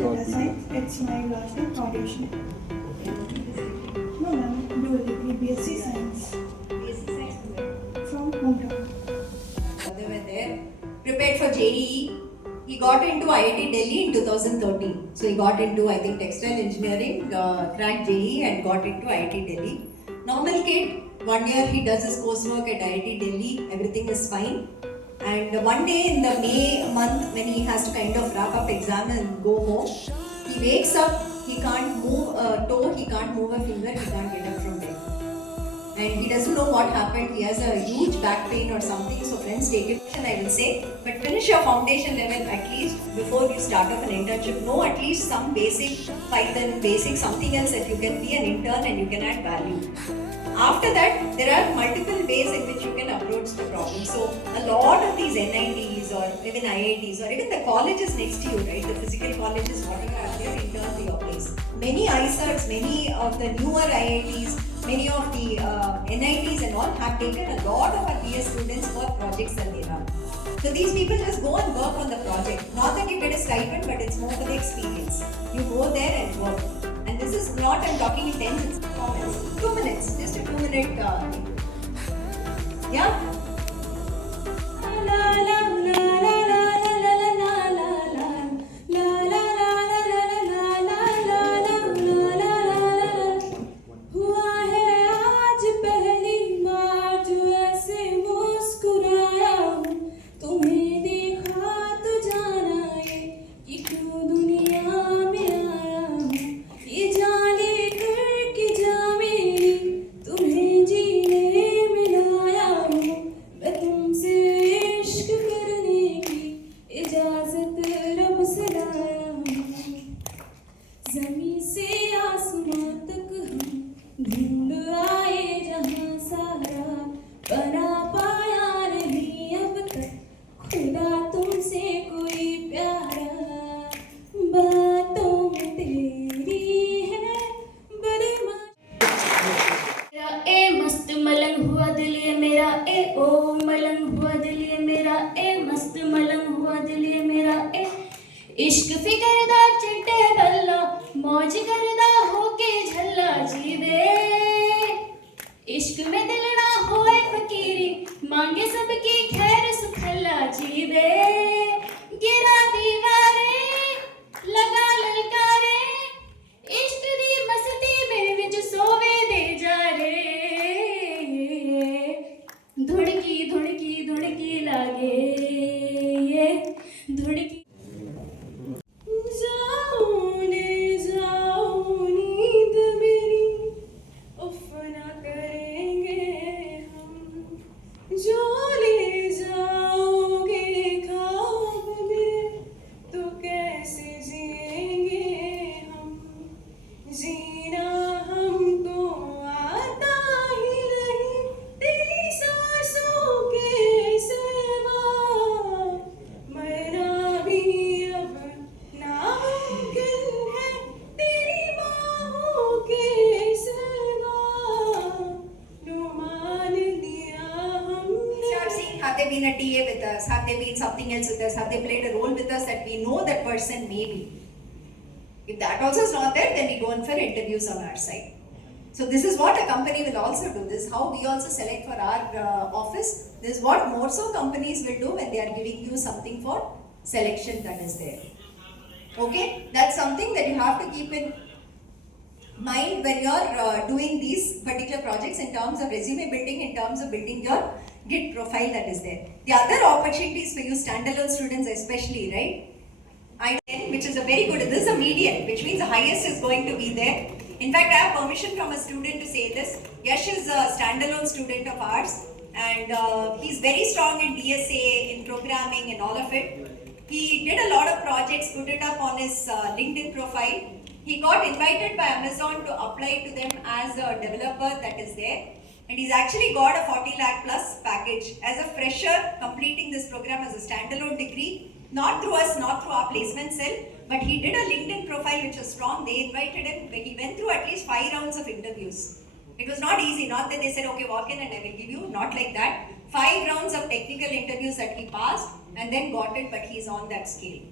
data science. It's my last year foundation. No, ma'am, dual degree BSc Science from hometown. They were there, prepared for JEE. He got into IIT Delhi in 2013. So he got into, I think, textile engineering, cracked JEE and got into IIT Delhi. Normal kid, 1 year he does his coursework at IIT Delhi, everything is fine. And one day in the May month when he has to kind of wrap up exam and go home, he wakes up, he can't move a toe, he can't move a finger, he can't get up from bed. And he doesn't know what happened. He has a huge back pain or something. So friends, take it. And I will say, but finish your foundation level at least before you start off an internship. Know at least some basic Python, basic something else that you can be an intern and you can add value. After that, there are multiple ways in which you can approach the problem. So a lot of these NITs or even IITs or even the colleges next to you, right? The physical colleges, whatever are there, intern to your place. Many ISERs, many of the newer IITs, many of the NITs and all have taken a lot of our BS students for projects that they run. So these people just go and work on the project. Not that you get a stipend, but it's more for the experience. You go there and work. And this is not, I'm talking in 10 minutes, 2 minutes, just a 2-minute yeah? ज़मीं से आसमां तक हम ढूंढ आए जहां सारा बना पाया नहीं अब तक खुदा तुमसे कोई प्यारा बातों में तेरी है बदमाश मेरा ए मस्त मलंग हुआ दिल ये मेरा ए ओ मलंग हुआ दिल ये मेरा ए मस्त मलंग हुआ दिल ये मेरा ए इश्क फिकरदा चिट्टे बल्ला मौज करदा होके झल्ला जीवे इश्क में दिल ना होए फकीरी मांगे सबकी खैर सुखल्ला जीवे गिरा दीवारे लगा ललकारे इश्क दी मस्ती में विच सोवे दे जा रे धुड़की धुड़की धुड़की लागे ये धुड़की Have they been a TA with us? Have they been something else with us? Have they played a role with us that we know that person maybe? If that also is not there, then we go in for interviews on our side. So this is what a company will also do. This is how we also select for our office. This is what more so companies will do when they are giving you something for selection that is there. Okay, that's something that you have to keep in mind when you're doing these particular projects in terms of resume building, in terms of building your Git profile that is there. The other opportunities for you standalone students especially, right? I10, which is a very good, this is a median, which means the highest is going to be there. In fact, I have permission from a student to say this. Yash is a standalone student of ours and he's very strong in DSA, in programming and all of it. He did a lot of projects, put it up on his LinkedIn profile. He got invited by Amazon to apply to them as a developer that is there. And he's actually got a 40 lakh plus package as a fresher completing this program as a standalone degree. Not through us, not through our placement cell, but he did a LinkedIn profile which was strong. They invited him. He went through at least 5 rounds of interviews. It was not easy, not that they said, okay, walk in and I will give you, not like that. 5 rounds of technical interviews that he passed and then got it, but he's on that scale.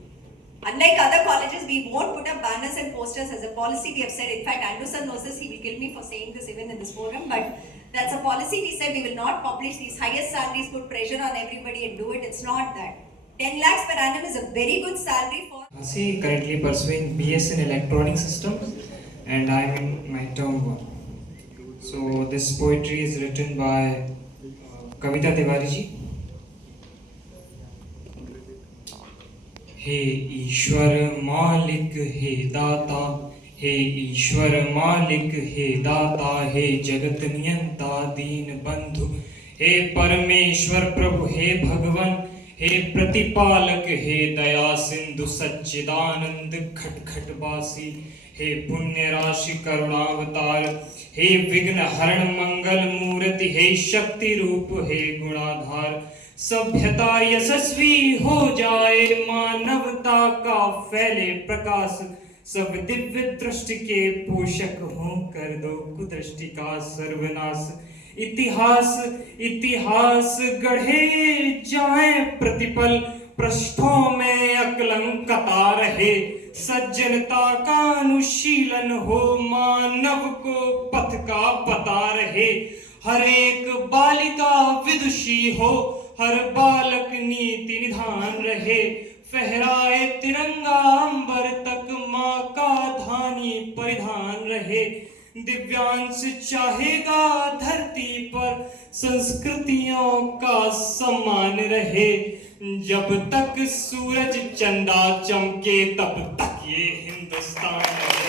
Unlike other colleges, we won't put up banners and posters as a policy. We have said, in fact, Andrew sir knows this, he will kill me for saying this even in this forum, but that's a policy. We said we will not publish these highest salaries, put pressure on everybody and do it. It's not that. 10 lakhs per annum is a very good salary for... Hasi currently pursuing BS in Electronic Systems and I'm in my term 1. So this poetry is written by Kavita Tiwari ji. हे ईश्वर मालिक हे दाता, हे ईश्वर मालिक हे दाता, हे जगत नियंता दीन बंधु, हे परमेश्वर प्रभु, हे भगवन, हे प्रतिपालक, हे दया सिंधु सच्चिदानंद खटखटवासी, हे पुण्य राशि करुणावतार, हे विघ्न हरण मंगल मूर्ति, हे शक्ति रूप, हे गुणाधार, सभ्यता यशस्वी हो जाए, मानवता का फैले प्रकाश, सब दिव्य दृष्टि के पोषक हों, कर दो कुदृष्टि का सर्वनाश, इतिहास इतिहास गढ़े जाए प्रतिपल, पृष्ठों में अकलंकता रहे, सज्जनता का अनुशीलन हो, मानव को पथ का पता रहे, हर एक बालिका विदुषी हो, हर बालक नीति निधान रहे, फहराए तिरंगा अंबर तक, माँ का धानी परिधान रहे, दिव्यांश चाहेगा धरती पर, संस्कृतियों का सम्मान रहे, जब तक सूरज चंदा चमके तब तक ये हिंदुस्तान रहे।